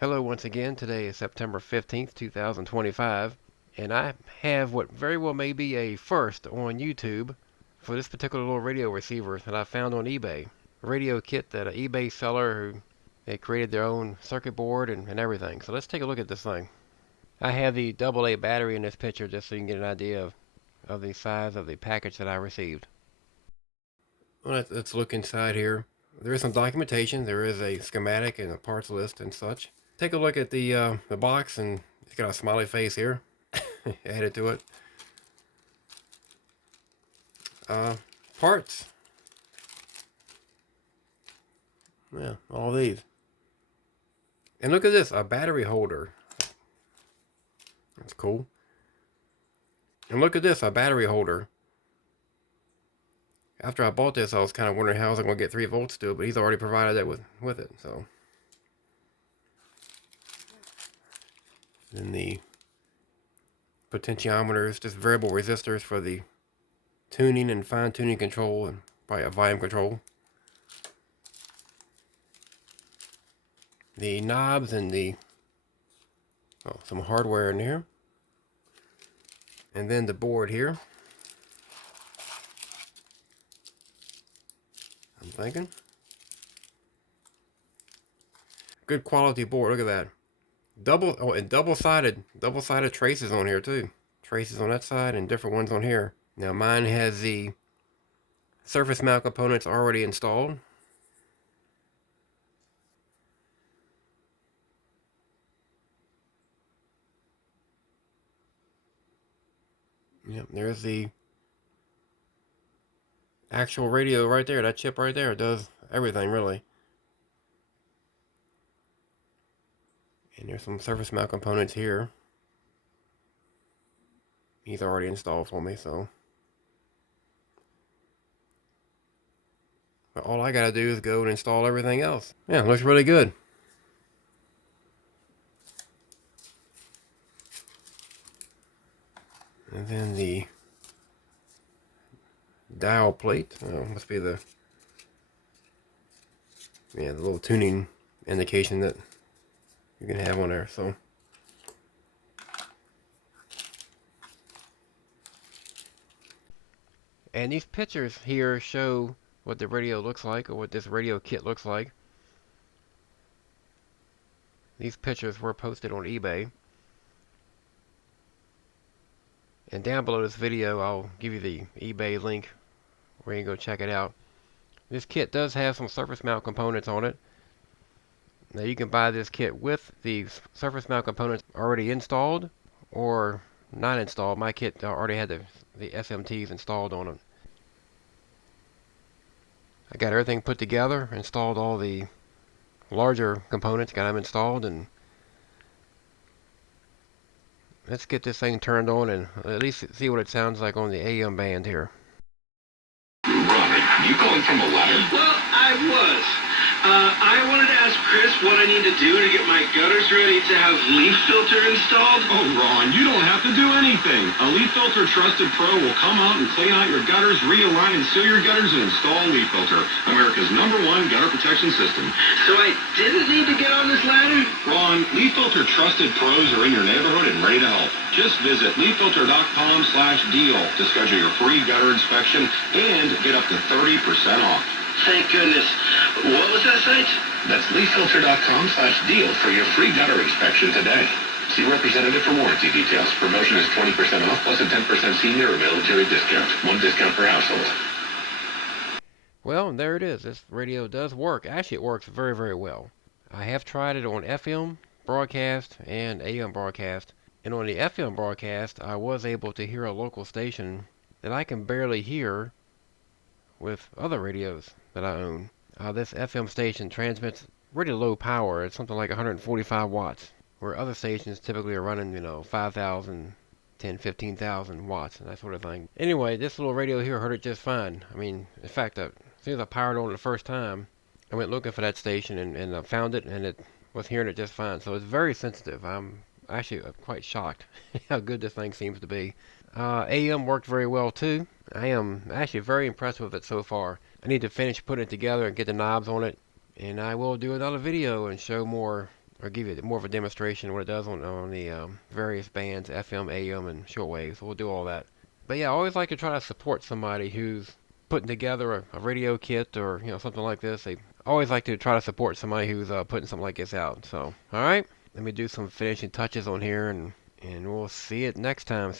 Hello once again. Today is September 15th, 2025, and I have what very well may be a first on YouTube for this particular little radio receiver that I found on eBay. A radio kit that an eBay seller who they created their own circuit board and everything. So let's take a look at this thing. I have the AA battery in this picture just so you can get an idea of the size of the package that I received. Well, let's look inside here. There is some documentation. There is a schematic and a parts list and such. Take a look at the box, and it's got a smiley face here added to it. Parts. Yeah, all these. And look at this, a battery holder. That's cool. And look at this, a battery holder. After I bought this, I was kind of wondering how I was going to get 3 volts to it, but he's already provided that with it. So then the potentiometers, just variable resistors for the tuning and fine tuning control, and probably a volume control. The knobs and the some hardware in here, and then the board here. I'm thinking good quality board. Look at that. Double-sided traces on here too. Traces on that side and different ones on here. Now mine has the surface mount components already installed. Yep, there's the actual radio right there. That chip right there does everything really. And there's some surface mount components here. He's already installed for me, so. But all I gotta do is go and install everything else. Yeah, it looks really good. And then the dial plate. Oh, must be the little tuning indication that you can have on there. So and these pictures here show what the radio looks like, or what this radio kit looks like. These pictures were posted on eBay. And down below this video, I'll give you the eBay link where you can go check it out. This kit does have some surface mount components on it. Now you can buy this kit with the surface mount components already installed or not installed. My kit already had the SMTs installed on it. I got everything put together, installed all the larger components, got them installed, and let's get this thing turned on and at least see what it sounds like on the AM band here. Robert, you calling from a ladder? Well, I was. I wanted to ask Chris what I need to do to get my gutters ready to have leaf filter installed. Oh, Ron, you don't have to do anything. A Leaf Filter Trusted Pro will come out and clean out your gutters, realign and seal your gutters, and install Leaf Filter, America's #1 gutter protection system. So I didn't need to get on this ladder? Ron, Leaf Filter Trusted Pros are in your neighborhood and ready to help. Just visit leaffilter.com/deal to schedule your free gutter inspection and get up to 30% off. Thank goodness. What was that site? That's leaffilter.com/deal for your free gutter inspection today. See representative for warranty details. Promotion is 20% off plus a 10% senior or military discount. One discount per household. Well, there it is. This radio does work. Actually, it works very, very well. I have tried it on FM broadcast and AM broadcast. And on the FM broadcast, I was able to hear a local station that I can barely hear with other radios that I own. This FM station transmits really low power. It's something like 145 watts, where other stations typically are running, 5,000, 10, 15,000 watts and that sort of thing. Anyway, this little radio here heard it just fine. I mean, in fact, as soon as I powered on it the first time, I went looking for that station and I found it, and it was hearing it just fine. So it's very sensitive. I'm actually quite shocked how good this thing seems to be. AM worked very well too. I am actually very impressed with it so far. I need to finish putting it together and get the knobs on it, and I will do another video and show more or give you more of a demonstration of what it does on the various bands, FM, AM, and shortwave. So we'll do all that. But yeah, I always like to try to support somebody who's putting together a radio kit or something like this. I always like to try to support somebody who's putting something like this out. So all right, let me do some finishing touches on here, and we'll see it next time.